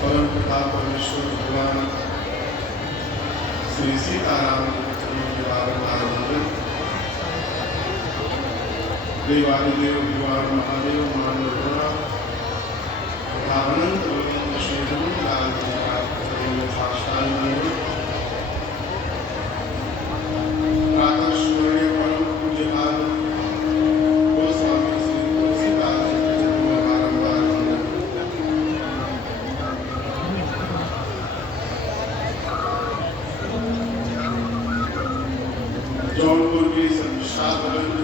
परम पिता परमेश्वर भगवान श्री सीताराम के बारंबार वंदन। देवादिदेव भगवान महादेव मानव तथा अनंत श्री हनुमान जी का चरणों में साष्टांग दंडवत। प्रातः स्मरणीय परम पूज्य भाव गोस्वामी श्री तुलसीदास जी के चरणों में बारंबार वंदन। जौनपुर के संशादबंद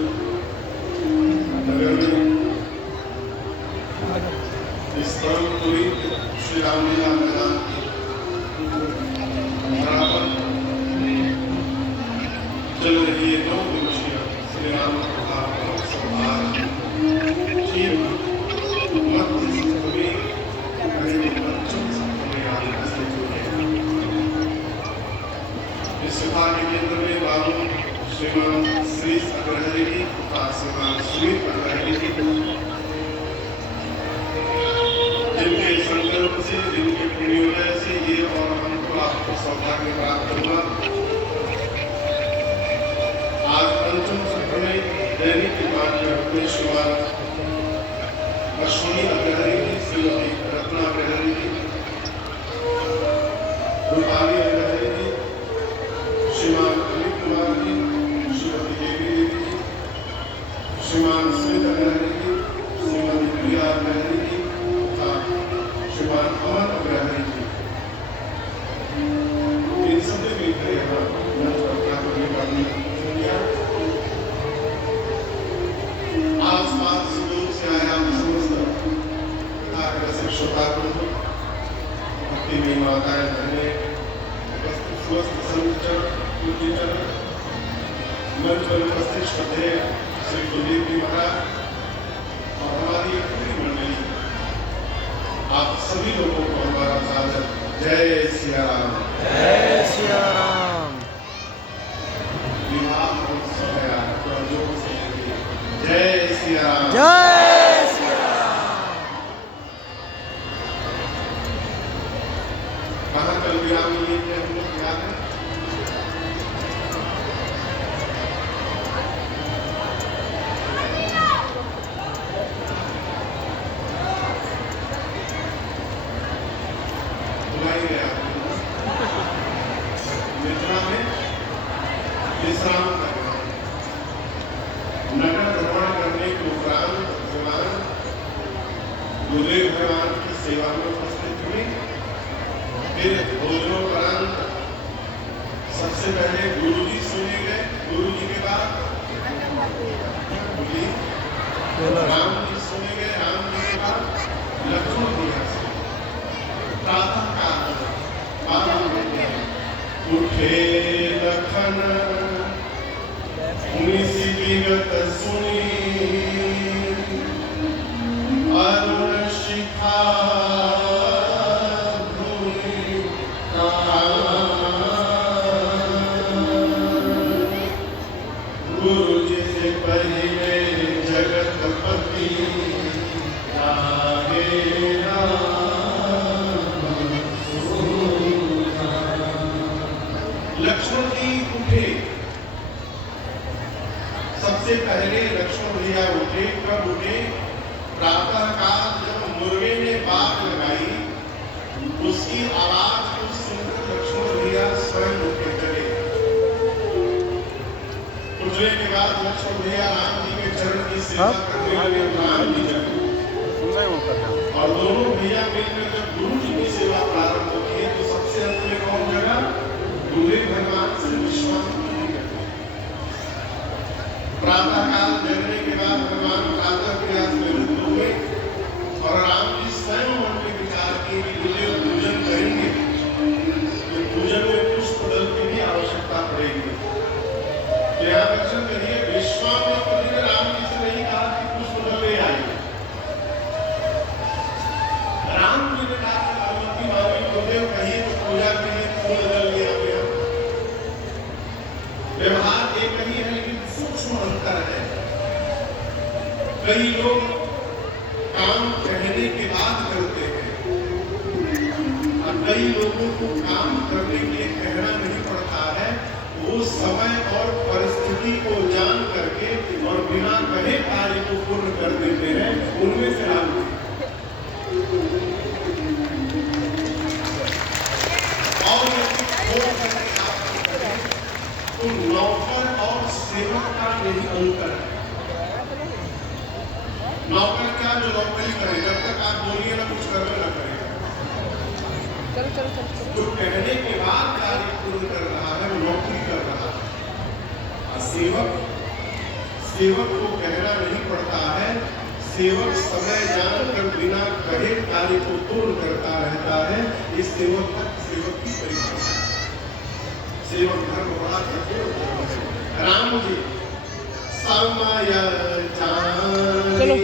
नगर में इस परमपुरी श्री रामलीला मैदान की बराबर चल रही है 9 दिवसीय श्री राम कथा संवाद इस सभा के केंद्र में बाबू श्रीमान श्री अग्रहरि जी तथा श्रीमान श्री अग्रहरि जी जिनके संकल्प से जिनके पुण्योदय से ये और हमको आपको सौभाग्य प्राप्त हुआ। आज पंचम सत्र में दैनिक माननीय रत्नेश्वर अश्विनी अग्रहरि जी, श्रीमती रत्ना अग्रहरि जी, रूपाली अग्रहरि जी, श्रीमान अनिल कुमार जी, श्रीमती देवी देवी जी, श्रीमान स्मित अग्रहरि जी, श्रीमती प्रिया अग्रहरि जी तथा श्रीमान अमर अग्रहरि जी, इन सभी मिलकर यहाँ मंच पर ठाकुर ने किया। आसपास से दूर से आया समस्त आकर्षक श्रोतागण भक्ति में माताएं बहनें उपस्थित स्वस्थ संचरण मंच पर उपस्थित श्रद्धेय श्री कुलदीप जी महाराज और हमारी पूरी मंडली, आप सभी लोगों को हमारा सादर जय सिया राम। जय सिया राम। विवाह उत्सव है आपको जोर से जय सिया राम। जय सिया राम। कहाँ कल विराम लिए थे हम लोग याद है? विश्राम करना, नगर भ्रमण करने के उपरांत भगवान गुरुदेव भगवान की सेवा में उपस्थित हुए। फिर भोजनोपरांत सबसे पहले गुरु जी सुने गए, गुरु जी के बाद राम जी सुने गए, राम जी के बाद लक्ष्मण जी प्रातः काल उठे लखन मुनि विगत सुनी अरुण शिखा गुरु जी से पहले जगतपति इसकी आवाज को सुनकर लक्ष्मण भैया स्वयं उठ के चले। उठने के बाद लक्ष्मण भैया राम जी के चरण की सेवा करने लगे। राम जी जब और दोनों भैया मिलकर जब गुरु जी की सेवा प्रारंभ होती है तो सबसे अंत में कौन जगा? दूल्हे भगवान श्री विश्वामित्र जी जगे। प्रातः काल जगने के बाद भगवान प्रातः क्रिया से निवृत्त हुए और राम जी स्वयं मन में विचार किए कि मुझे पूजन करेंगे तो पूजन में पुष्प दल की भी आवश्यकता पड़ेगी। यहाँ दर्शन करिए, विश्वामित्र जी ने राम जी से नहीं कहा कि पुष्प दल ले आइए। राम जी ने कहा अनुमति मांगी, गुरुदेव कहिए तो पूजा के लिए फूल दल ले आए। व्यवहार एक ही है लेकिन सूक्ष्म अंतर है। कई लोग काम कहने के बाद करते हैं और कई लोगों को काम करने के लिए कहना नहीं पड़ता है। वो समय और परिस्थिति को जान करके और बिना कहे कार्य को पूर्ण कर देते हैं। उनमें से राम जी तो नौकर और सेवक का यही अंतर है। नौकर क्या जो नौकरी करे, जब तक आप बोलिए ना कुछ करवे ना करेगा। जो कहने के बाद कार्य पूर्ण कर रहा है वो नौकरी कर रहा है। और सेवक को कहना नहीं पड़ता है। सेवक समय जानकर बिना कहे कार्य को पूर्ण करता रहता है। इस सेवक की परिभाषा। सेवक धर्म बड़ा कठोर है। राम जी समय जाने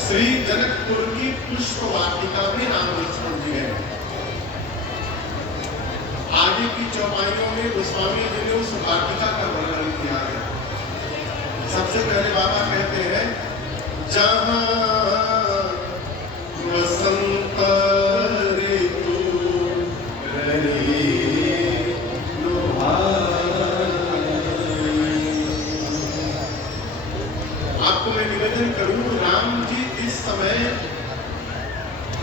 श्री जनकपुर की पुष्प वाटिका में राम लक्ष्मण जी हैं। आगे की चौपाइयों में गोस्वामी जी ने उस वाटिका का वर्णन किया है। सबसे पहले बाबा कहते हैं, जहाँ वसंत ऋतु रही आपको मैं निवेदन करूं, राम जी इस समय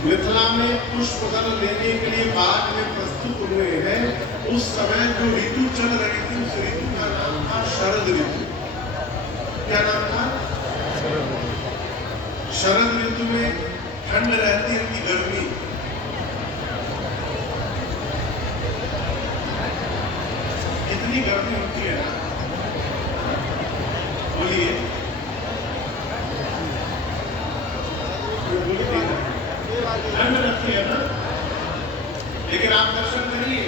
मिथिला में पुष्प दल लेने के लिए बाग में प्रस्तुत हुए हैं। उस समय जो ऋतु चल रही थी, उस ऋतु का नाम था शरद ऋतु। क्या नाम था? शरद ऋतु में ठंड रहती है कि गर्मी? कितनी गर्मी होती है ना, बोलिए। ठंड लगती है ना, लेकिन आप दर्शन करिए,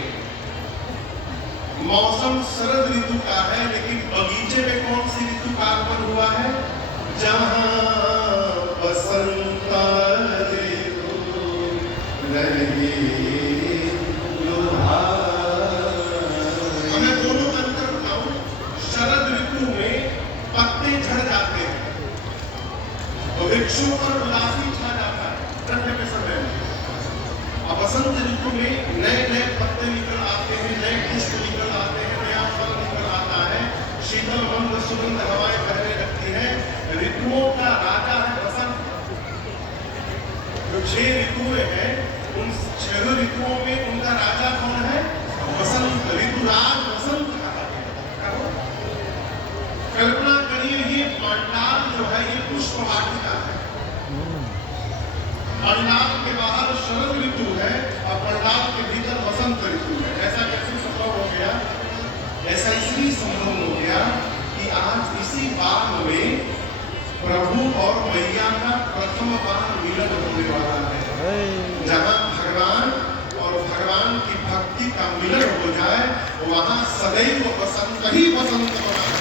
मौसम शरद ऋतु का है, लेकिन बगीचे में कौन सी ऋतु का आगमन हुआ है? जहां बसंत ऋतु रही। मैं दोनों अंतर बताऊं। शरद ऋतु में पत्ते झड़ जाते हैं और वृक्षों पर उदासी छा जाता है ठंड के समय में। अब बसंत ऋतु में नए नए पत्ते निकल आते हैं, नए पुष्प निकल आते हैं, नया फल निकल आता है, शीतल मंद सुगंध हवाएं बहने लगती है। ऋतुओं का राजा है बसंत। जो 6 ऋतुएं हैं, उन 6 ऋतुओं में उनका राजा कौन है? बसंत। ऋतुराज बसंत कहा गया। कल्पना करिए, ये पंडाल जो है ये पुष्प वाटिका है। पंडाल के बाहर शरद ऋतु है और पंडाल के भीतर बसंत ऋतु है। ऐसा कैसे संभव हो गया? ऐसा इसलिए संभव हो गया कि आज इसी बाग में प्रभु और मैया का प्रथम बार मिलन होने वाला है। जहाँ भगवान और भगवान की भक्ति का मिलन हो जाए, वहां सदैव बसंत ही बसंत बना है।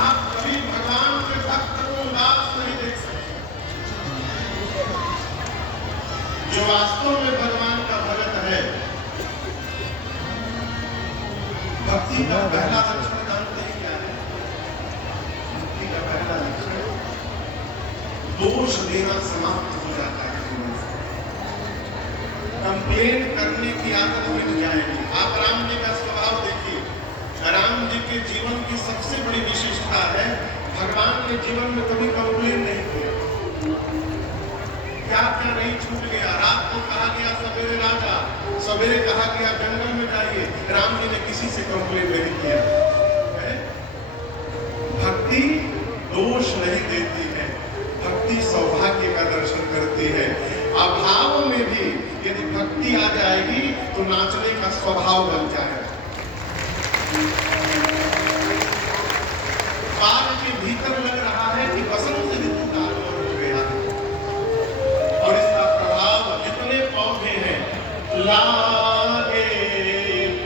आप कभी भगवान के भक्त को उदास नहीं देख सकते। जो वास्तव में भगवान का भगत है, भक्ति का पहला लक्षण जानते हैं क्या है? भक्ति का पहला लक्षण दोष देना समाप्त हो जाता है। कंप्लेन करने की आदत मिट जाएगी। आप राम जी का स्वभाव देखिए। राम जी के जीवन की सबसे बड़ी विशेषता है, भगवान के जीवन में कभी कंप्लेन नहीं किया। क्या क्या नहीं छूट गया। रात को कहा गया सवेरे राजा, सवेरे कहा गया जंगल में जाइए, राम जी ने किसी से कंप्लेन नहीं किया। भक्ति दोष नहीं देती है, भक्ति सौभाग्य का दर्शन करती है। अभाव में भी यदि भक्ति आ जाएगी तो नाचने का स्वभाव बन जाएगा। बाग के भीतर लग रहा है कि बसंत ऋतु का आगमन हो गया और इसका प्रभाव जितने पौधे हैं, लागे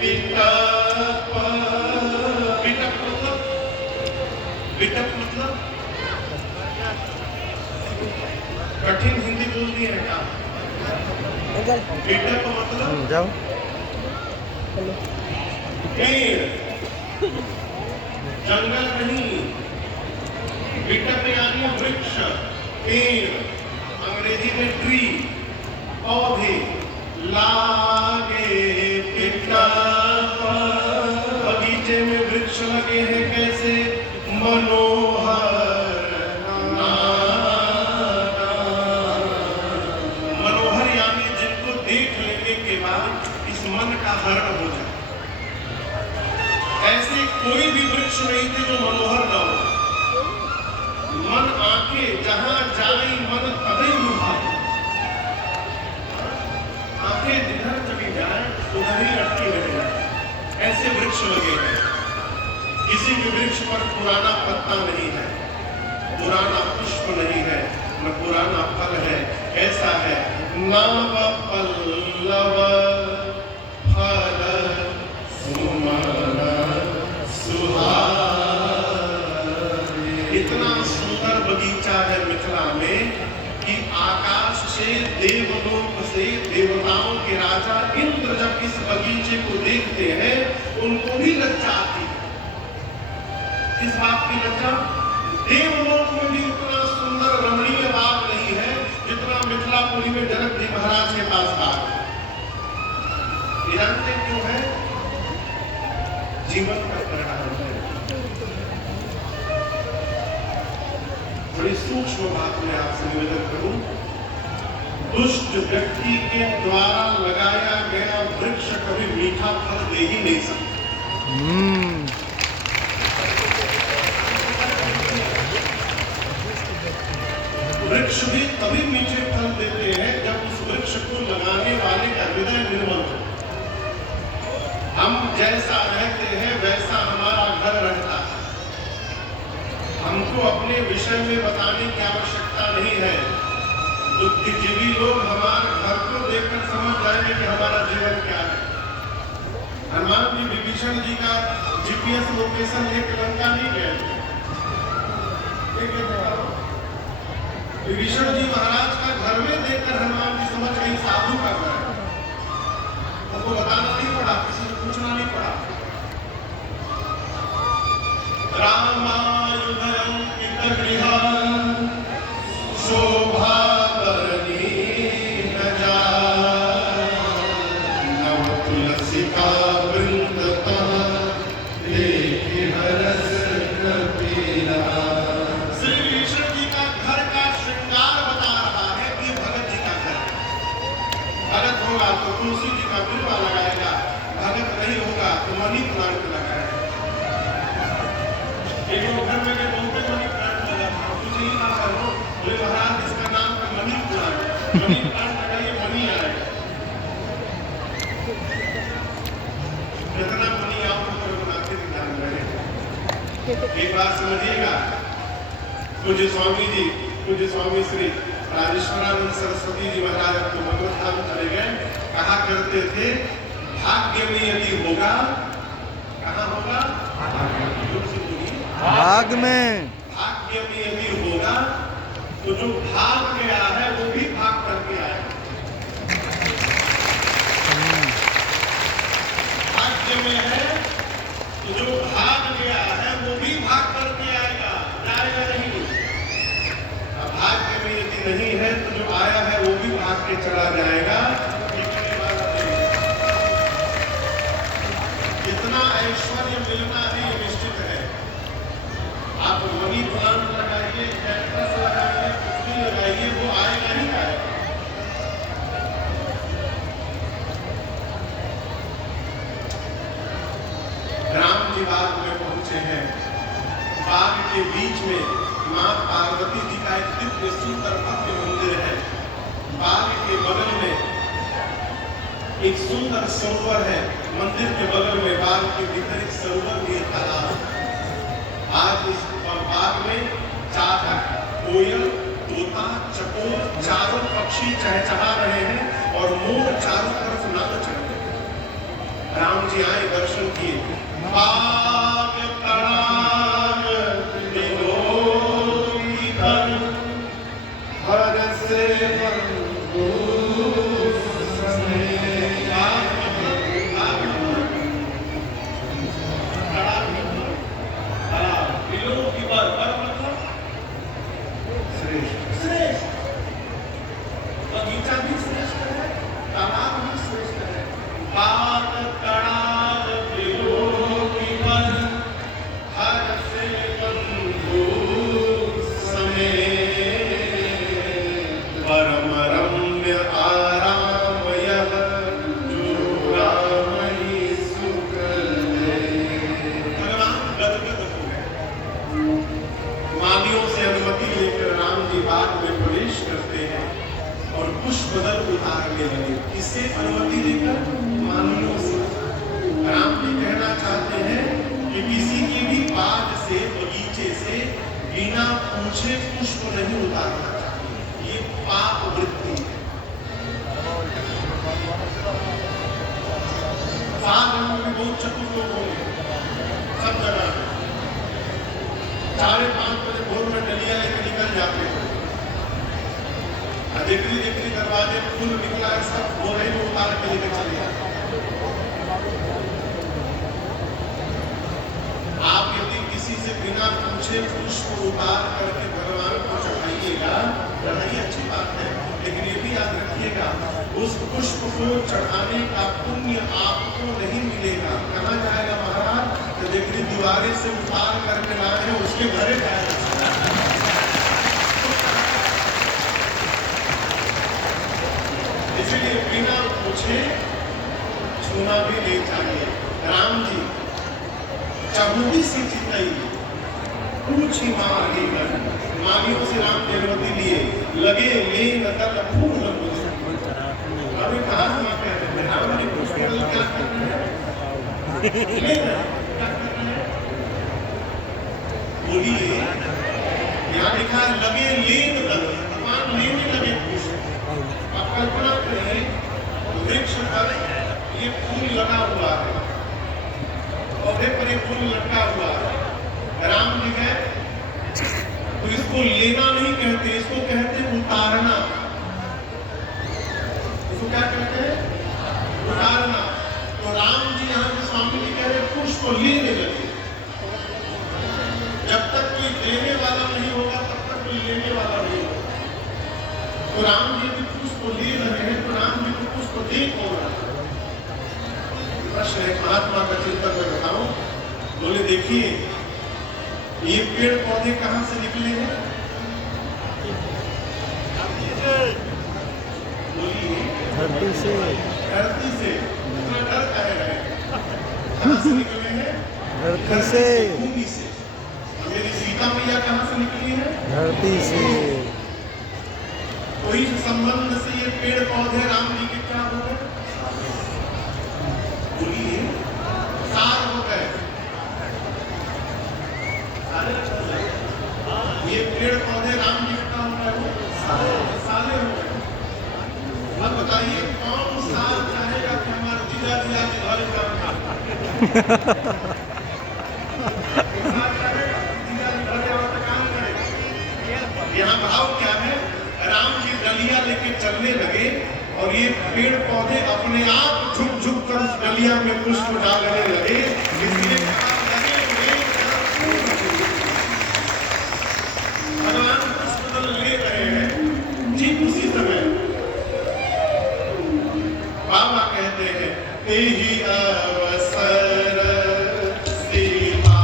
बिटप। बिटप मतलब, बिटप मतलब कठिन हिंदी बोलती है क्या? बिटप मतलब जाओ पेड़, जंगल नहीं। बिटप यानी वृक्ष, पेड़, अंग्रेजी में ट्री, पौधे। लागे बिटप, बगीचे में वृक्ष लगे हैं कैसे? मनोहर। मनोहर यानी जिनको देख लेने के बाद इस मन का हरण हो जाए। ऐसे कोई भी वृक्ष नहीं थे जो मनोहर न हो। मन आंखें जहां जाई मन तभी लुभाए। आंखें जिधर चली जाए उधर ही अटकी रह जाए। ऐसे वृक्ष लगे हैं। किसी भी वृक्ष पर पुराना पत्ता नहीं है, पुराना पुष्प नहीं है, न पुराना फल है। ऐसा है नव पल्लव फल सुमन सुहावन। लज्जा आती है। किस बात की लज्जा? देवलोक में भी उतना सुंदर रमणीय बाग नहीं है जितना मिथिलापुरी में जनक जी महाराज के पास बाग है। ये जानते क्यों है? जीवन का परिणाम है। बड़ी सूक्ष्म बात मैं आपसे निवेदन करूं, दुष्ट व्यक्ति के द्वारा लगाया गया वृक्ष कभी मीठा फल दे ही नहीं सकता। वृक्ष भी तभी मीठे फल देते हैं जब उस वृक्ष को लगाने वाले का हृदय निर्मल हो। हम जैसा रहते हैं वैसा हमारा घर रहता है। हमको अपने विषय में बताने की आवश्यकता नहीं है। बुद्धिजीवी लोग हमारे घर को देखकर समझ जाएंगे कि हमारा जीवन क्या है। हनुमान जी विभीषण जी का जीपीएस लोकेशन लेकर लंका नहीं गए। विभीषण जी महाराज का घर में देखकर हनुमान जी समझ गए साधु का घर है। उनको बताना नहीं पड़ा, किसी से पूछना नहीं पड़ा। रामायुधं कृतगृहं शोभा तुलसी जी का बिल्वा लगाएगा, भगत नहीं होगा तो मनी प्लांट लगाएगा। एक लोग घर में बहुत मनी प्लांट लगा था, मुझे ही कहा करो, बोले महाराज इसका नाम है मनी प्लांट। मनी प्लांट लगाइए, मनी आएगा। जितना मनी आपको करो बनाते ध्यान रहे। एक बात समझिएगा, पूज्य स्वामी जी, पूज्य स्वामी श्री राजेश्वरानंद सरस्वती जी महाराज तो भगवत धाम चले गए। कहा करते थे, भाग्य में यदि होगा, कहाँ होगा? भाग में। भाग्य में यदि होगा तो जो भाग गया है वो भी भाग करके आएगा। भाग्य में है तो जो भाग गया है वो भी भाग करके आएगा, जाएगा नहीं। अब भाग्य में यदि नहीं है तो जो आया है वो भी भाग के चला जाएगा। कितना ऐश्वर्य मिलना है ये निश्चित है। आप मनी प्लांट लगाइए, कैक्टस लगाइए, कुछ भी लगाइए, वो आएगा ही आएगा। राम जी बाग में पहुंचे हैं। बाग के बीच में मां पार्वती जी का एक दिव्य सुंदर भव्य मंदिर है। बाग के बगल में एक सुंदर सरोवर है। मंदिर के बगल में बाग के भीतर एक सरोवर भी तालाब। आज इस बाग में चाका, कोयल, तोता, चकोर चारों पक्षी चहचहा रहे हैं और मोर चारों तरफ नाच रहे हैं। राम जी आए, दर्शन किए। बाग तड़ाग त्रिलोकी पर हर से किससे अनुमति लेकर? मानवियों से। राम जी कहना चाहते हैं कि किसी की भी बाग से, बगीचे से बिना पूछे पुष्प नहीं उतारना चाहिए। ये पाप वृत्ति है। सागर में भी बहुत चतुर लोग होंगे, सब जगह 4-5 बजे भोर में डलिया लेकर निकल जाते हैं। देखरी देखरी दरवाजे फूल निकला है, सब बोरे में उतार के लेकर चले जाते। अच्छे पुष्प उतार करके भगवान को चढ़ाइएगा, चढ़ाइए अच्छी बात है, लेकिन ये भी याद रखिएगा उस पुष्प को चढ़ाने का पुण्य आपको नहीं मिलेगा। कहाँ जाएगा महाराज? तो देखिए दीवारे से उतार करके लाए हैं उसके घरे जाएगा। इसलिए बिना पूछे छूना भी नहीं चाहिए। राम जी चबूती सी चितई पूछी मांगी मांगियों से राम देवती लिए लगे ले नदल फूल अभी कहा राम ने पूछ कर क्या करना है बोलिए। यहाँ लिखा है लगे लेन तक भगवान लेने लगे पुष्प। आप कल्पना करें वृक्ष पर ये फूल लगा हुआ है, पौधे पर एक फूल लटका हुआ है, राम जी है तो इसको लेना नहीं कहते, इसको कहते उतारना। इसको क्या कहते हैं? उतारना। तो राम जी यहाँ के स्वामी जी कह रहे पुष्प को लेने लगे। जब तक कोई देने वाला नहीं होगा तब तक कोई लेने वाला नहीं होगा। तो राम जी भी पुष्प को ले रहे हैं, तो राम जी को पुष्प को दे कौन रहा है? प्रश्न है, महात्मा का चिंतन में बताऊं। बोले देखिए ये पेड़ पौधे कहां से निकले हैं? बोलिए धरती से। धरती से। इतना डर कह रहे हैं? कहां से निकले हैं? धरती से। भूमि से। मेरी सीता मैया कहां से निकली है? धरती से। तो इस संबंध से ये पेड़ पौधे राम जी के क्या हो गए? बोलिए सार हो गए। ये पेड़ पौधे राम जी का हो गए, साले हो गए। अब बताइए कौन साल चाहेगा कि हमारे जीजा जी आज घर काम करे? यहाँ भाव क्या है? राम जी डलिया लेके चलने लगे और ये पेड़ पौधे अपने आप झुक झुक कर उस डलिया में पुष्प डालने लगे। इसलिए भगवान पुष्प ले रहे हैं। ठीक उसी समय बाबा कहते हैं यही अवसर सीमा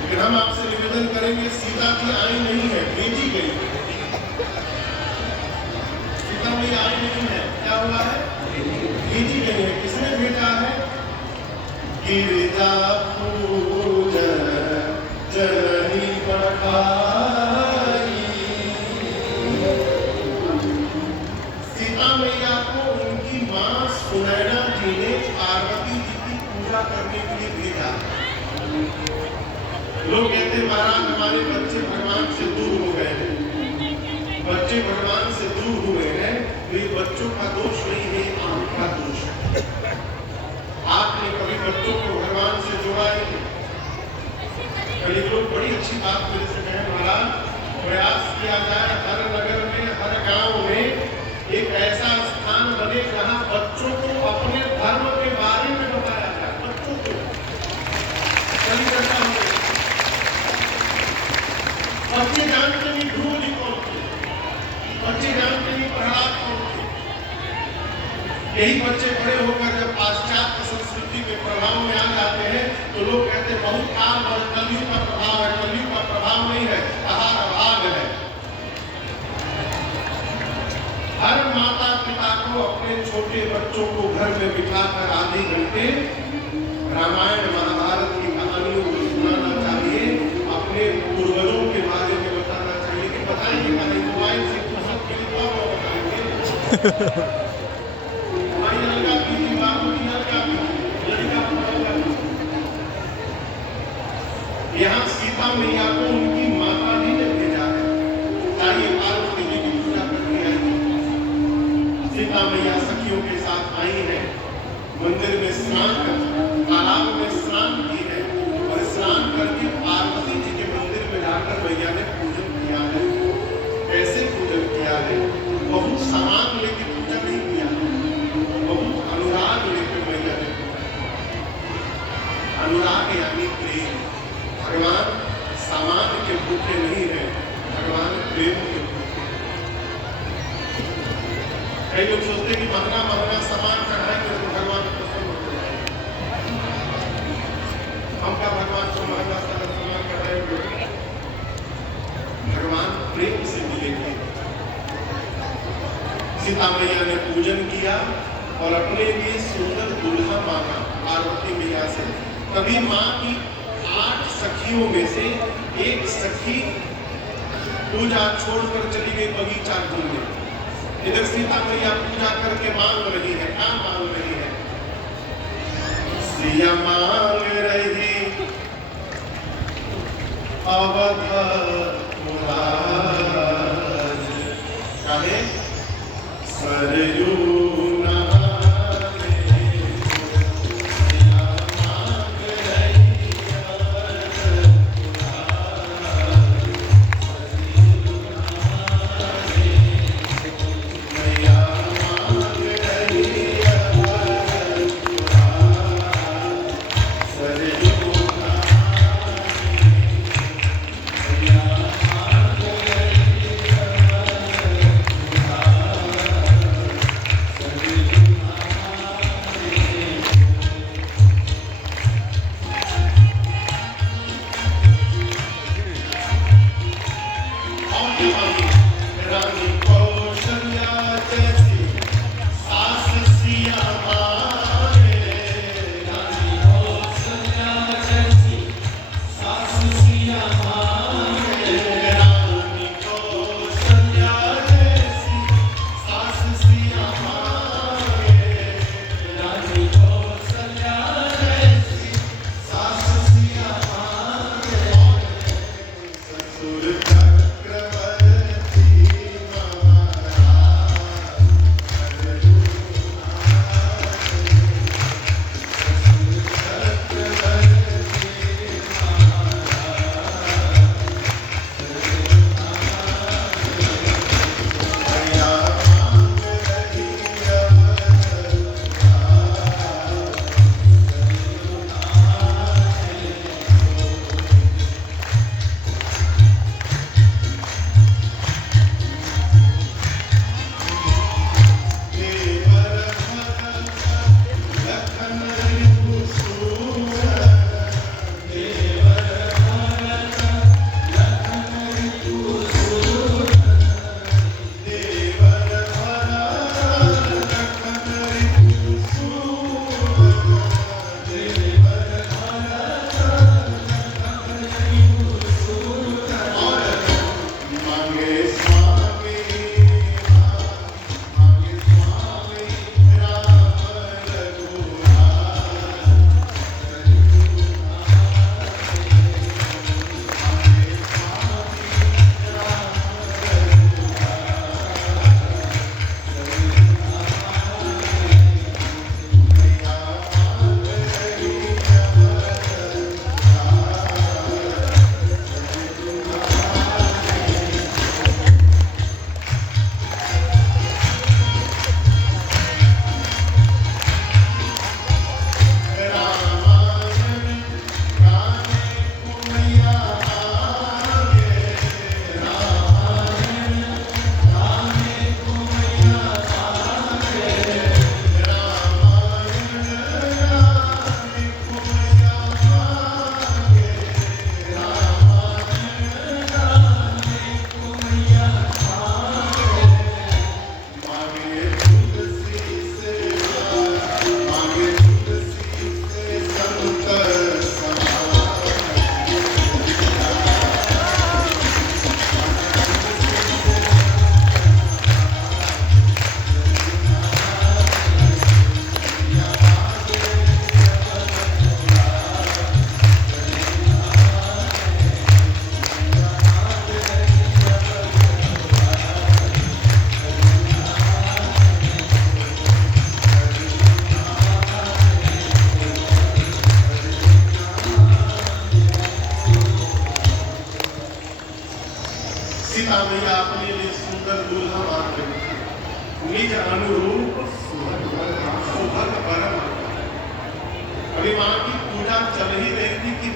लेकिन हम आपसे निवेदन करेंगे, सीता जी आई नहीं है, भेजी गई है। सीता जी आई नहीं है, क्या हुआ है? भेजी गई है। किसने भेजा है? गिरिजा पूजन जननी पठाई। सीता मैया को उनकी मां सुनैना जी ने पूजा करने के लिए भेजा। लोग कहते हैं महाराज हमारे बच्चे भगवान से दूर हो गए हैं, बच्चे भगवान से दूर हुए हैं, तो ये बच्चों का दोष नहीं है, आपका दोष है। आपने कभी बच्चों को भगवान से जोड़ा ही नहीं। कई लोग बड़ी अच्छी बात मेरे से कहे महाराज प्रयास किया जाए हर नगर में, हर गांव में एक ऐसा स्थान बने जहां बच्चों को अपने धर्म के बारे में बताया जाए। बच्चों को कभी करता हो बच्चे जानते नहीं ध्रुव जी कौन थे, बच्चे जानते नहीं प्रहलाद कौन थे। यही बच्चे बड़े होकर जब पाश्चात्य संस्कृति के प्रभाव में आ जाते हैं तो लोग कहते हैं बहुत काल और कलयुग का प्रभाव है। कलयुग का प्रभाव नहीं है, आहार अभाव है। हर माता पिता को अपने छोटे बच्चों को घर में बिठाकर आधे घंटे रामायण महाभारत की कहानियों को सुनाना चाहिए, अपने पूर्वजों के बारे में बताना चाहिए। कि बताएंगे क्या नहीं, मोबाइल से फुर्सत के लिए कौन बताएंगे। भाई लड़का पीछे बाबू की लड़का लड़का पड़ेगा। यहाँ सीता मैया को उनकी माता जी ने भेजा है, चाहिए पार्वती जी की पूजा करके आई। सीता मैया सखियों के साथ आई है, मंदिर में स्नान कर तालाब में स्नान की है और स्नान करके पार्वती जी के मंदिर में जाकर मैया ने पूजन किया है। कैसे पूजन किया है? बहुत सामान लेके पूजा नहीं किया, बहुत अनुराग लेकर मैया ने। अनुराग यानी प्रेम। भगवान सामान के भूखे नहीं है, भगवान प्रेम के भूखे। कई लोग सोचते हैं कि महंगा महंगा सामान चढ़ाएंगे तो भगवान प्रसन्न हो जाएंगे। हमका भगवान को महंगा सामान चढ़ाएंगे, भगवान प्रेम से मिलेंगे। सीता मैया ने पूजन किया और अपने लिए सुंदर दूल्हा मांगा पार्वती मैया से। तभी माँ की 8 सखियों में से एक सखी पूजा छोड़कर चली गई बगीचा घूमने। इधर सीता मैया पूजा करके मांग रही है। क्या मांग रही है? सिया मांग रही अवध मुरार, कहे सरयू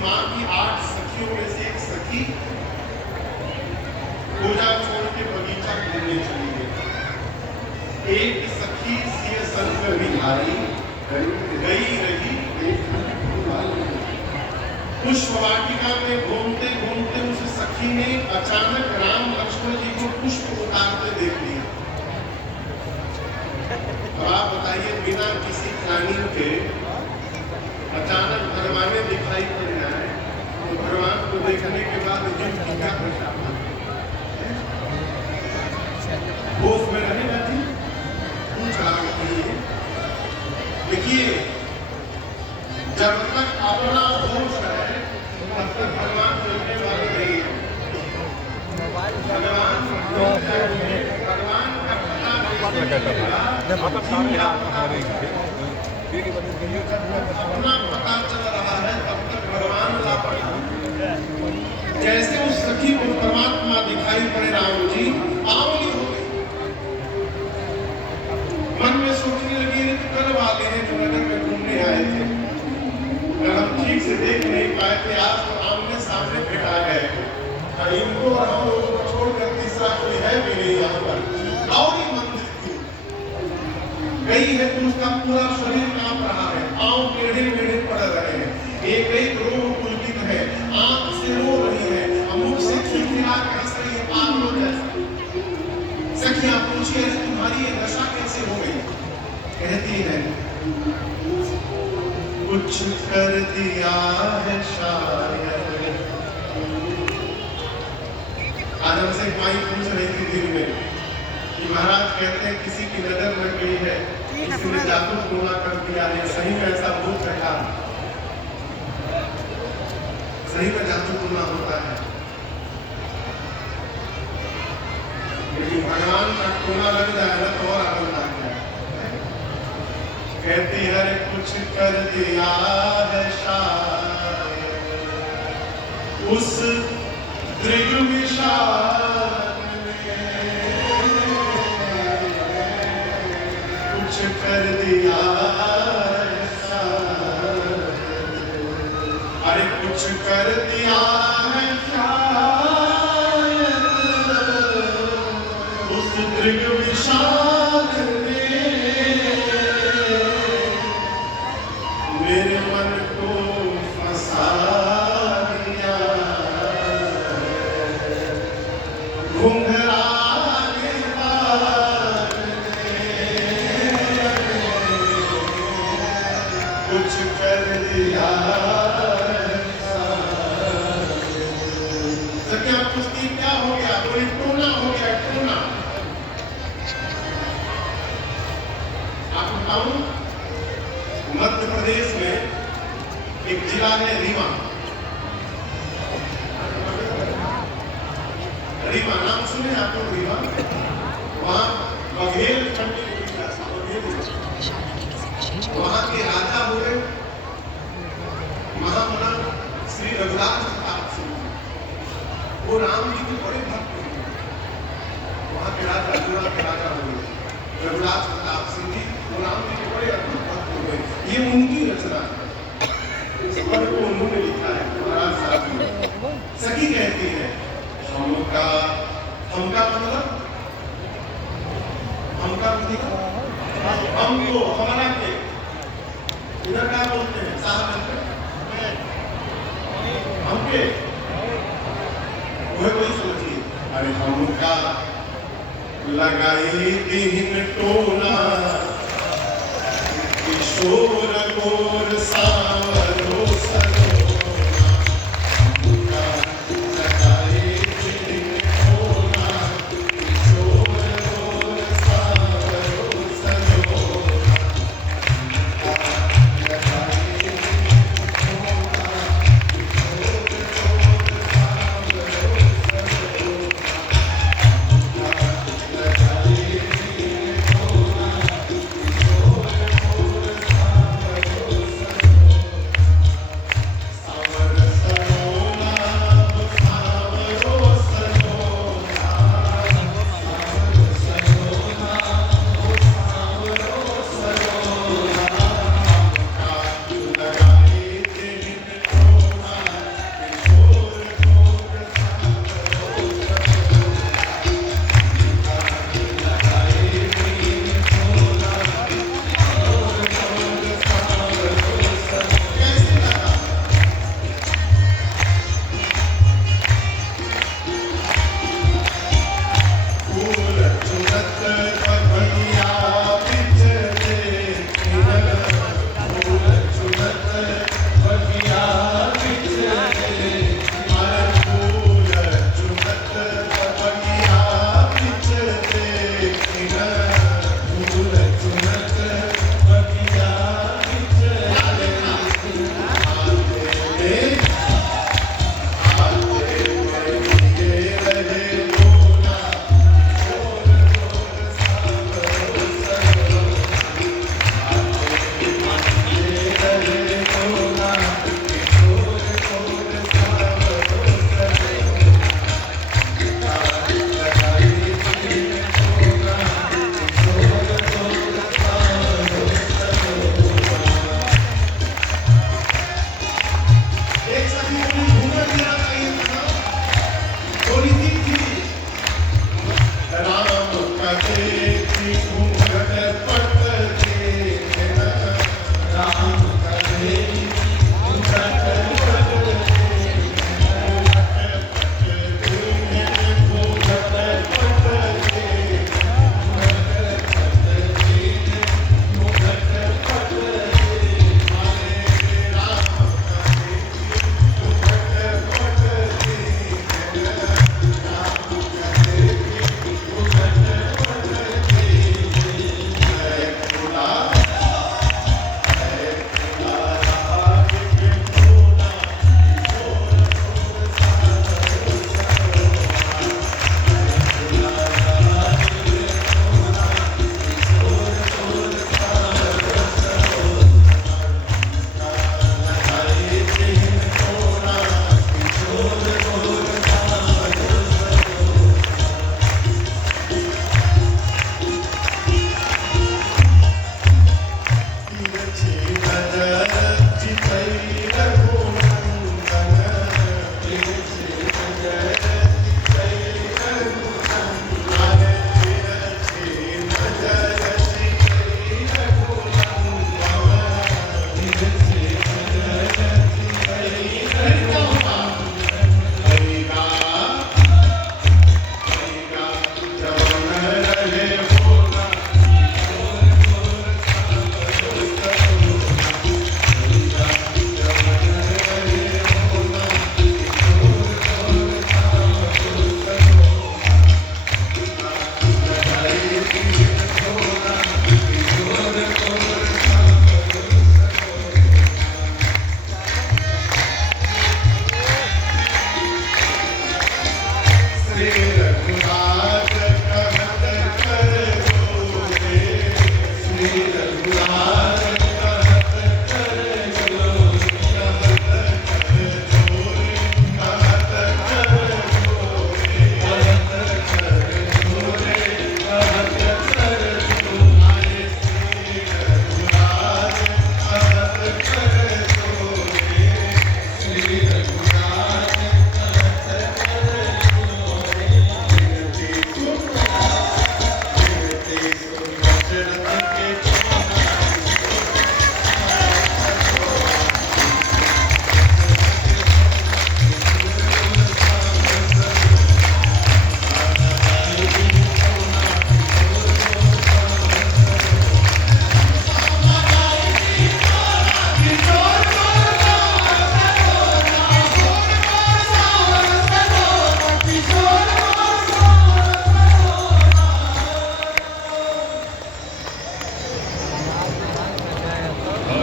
माँ की 8 सखियों में से एक सखी पूजा छोड़ के बगीचा घूमने चली गई। एक सखी सिय संग बिहारी गई रही पुष्प वाटिका में घूमते घूमते उस सखी ने अचानक राम लक्ष्मण जी को पुष्प उतारते देख लिया। तो आप बताइए, बिना किसी प्लानिंग के अचानक भगवान दिखाई पड़ जाए तो भगवान को देखने के बाद जीव की क्या दशा होश में रहेगा जी? पूछ रहा हूं। देखिए, जब तक अपना होश है तब तक भगवान बोलने वाले नहीं है। भगवान का अपना पता चल रहा है तब तक भगवान लापरवाह। जैसे उस सखी को परमात्मा दिखाई पड़े राम जी, आवली हो गई। मन में सोचने लगी, कल वाले हैं जो नगर में घूमने आए थे, अगर हम ठीक से देख नहीं पाए थे, आज तो आमने सामने भेटा गए। इनको और हम लोगों को छोड़कर तीसरा कोई है भी नहीं यहाँ पर। गौरी मंदिर की गई है तो उसका पूरा शरीर कांप रहा है, पांव टेढ़े टेढ़े पड़ रहे हैं, एक रोग पुलकित है, आंख से रो रही है, मुख से खिलखिला कर हंस रही है, पागलों जैसा। सखियां पूछिए, तुम्हारी ये दशा कैसे हो गई? कहती है, कुछ कर दिया है शायद। आज हमसे माई पूछ रही थी दिन में कि महाराज कहते हैं किसी की नजर लग गई है, किसी ने जादू टोना कर दिया है, सही में ऐसा भूत रखा? सही में जादू टोना होता है, लेकिन भगवान का टोना लग जाए ना तो और आनंद आ गया। कहती है, कुछ कर दिया है शायद उस दृग विशाल ने, कुछ कर दिया है शायद, अरे कुछ कर दिया है शायद उस दृग विशाल ने, मेरे मन को फंसा दिया, घुंघराने वाले कुछ कर दिया। सत्या पुष्टि क्या हो गया? बोली टोना हो गया, टोना। आप बताऊं, मध्य प्रदेश में एक जिला है रीवा। रीवा नाम सुने आप लोग? रीवा, वहाँ बघेल पंडित, वहाँ के राजा हुए महामना श्री रघुराज प्रताप सिंह। वो राम जी के बड़े भक्त हुए। वहाँ के राजा हुए रघुराज प्रताप सिंह जी, वो राम जी के बड़े अद्भुत भक्त हुए। ये उनकी रचना है, इस पर को उन्होंने लिखा है महाराज साहब ने। सखी कहती है, हमका मतलब हमको, हमारा के इधर क्या बोलते हैं साहब? हमके वह कोई सोचिए, अरे हमका लगाई दिन टोना किशोर